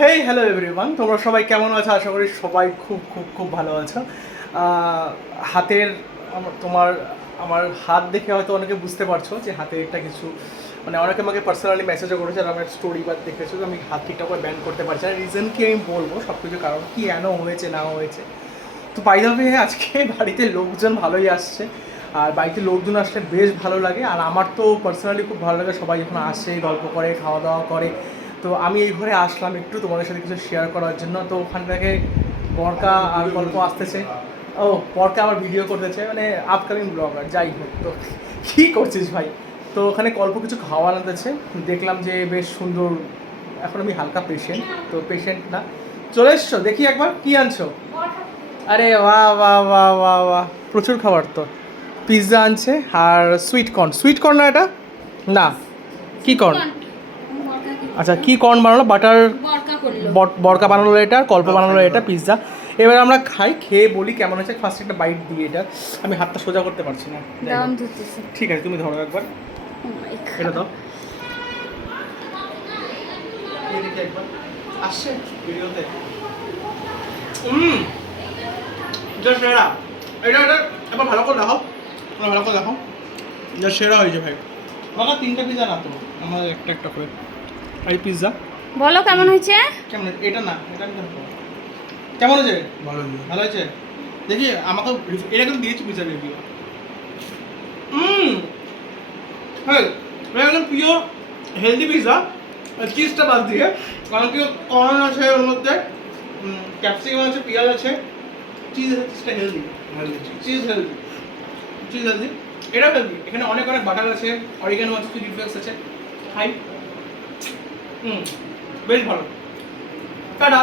Hey hello everyone, তোমরা সবাই কেমন আছো? আশা করি সবাই খুব খুব খুব ভালো আছো। হাতের তোমার আমার হাত দেখে হয়তো অনেকে বুঝতে পারছো যে হাতে একটা কিছু, মানে অনেকে আমাকে পার্সোনালি মেসেজও করেছে আর আমার স্টোরি বা দেখেছো যে আমি হাত ঠিকঠাক করে ব্যান্ড করতে পারছি না। রিজন কি আমি বলবো, সব কিছু কারণ কি কেন হয়েছে না হয়েছে। তো বাই দ্য ওয়ে আজকে বাড়িতে লোকজন ভালোই আসছে, আর বাড়িতে লোকজন আসলে বেশ ভালো লাগে। আর আমার তো পার্সোনালি খুব ভালো লাগে সবাই যখন আসে, গল্প করে, খাওয়া দাওয়া করে। তো আমি এই ঘরে আসলাম একটু তোমাদের সাথে কিছু শেয়ার করার জন্য। তো ওখান থেকে বরকা আর গল্প আসতেছে। ও, বরকা আবার ভিডিও করতেছে, মানে আপকামিং ব্লগার, যাই হোক। তো কী করছিস ভাই? তো ওখানে গল্প কিছু খাওয়া আনতেছে, দেখলাম যে বেশ সুন্দর। এখন আমি হালকা পেশেন্ট, তো পেশেন্ট না, চলে এসছো, দেখি একবার কি আনছো। আরে বাহ বাহ বাহ বাহ বাহ, প্রচুর খাবার তো। পিৎজা আনছে আর সুইট কর্ন, সুইট কর্ন না এটা? না, কি কর্ন? আচ্ছা, কি কর্ন বানালো? বাটার বরকা বানালো এটা, আর কল্প বানালো এটা, পিৎজা। এবার আমরা খাই, খেয়ে বলি কেমন হয়েছে। ফার্স্ট একটা বাইট দিয়ে এটা, আমি হাতটা সোজা করতে পারছি না। ঠিক আছে, তুমি ধরো একবার, এটা দাও। দেখি একবার আসছে ভিডিওতে। জাস্ট সেরা, এটা এটা একবার ভালো করে দেখাও, ভালো করে দেখাও। জাস্ট সেরা হয়েছে ভাই। বাবা তিনটা পিৎজা না তো, আমাদের একটা একটা করে। এই পিৎজা বলো কেমন হয়েছে? কেমন? এটা না, এটা আমি খাবো। কেমন হয়েছে? ভালো হয়েছে, ভালো হয়েছে। দেখি আমাকে এটা কিন্তু দিয়েছি পিৎজা রিভিউ। হ্যাঁ, এটা একদম পিওর হেলদি পিৎজা, চিজটা বাদ দিয়ে। কারণ কি, কর্ন আছে ওর মধ্যে, ক্যাপসিকাম আছে, পেঁয়াজ আছে, চিজ আছে। চিজটা healthy, cheese healthy, cheese healthy, এটা হেলদি। এখানে অনেক অনেক বাটার আছে, অরিগানো আছে, চিলি ফ্লেক্স আছে। খাই, বেশ ভালো। টাটা।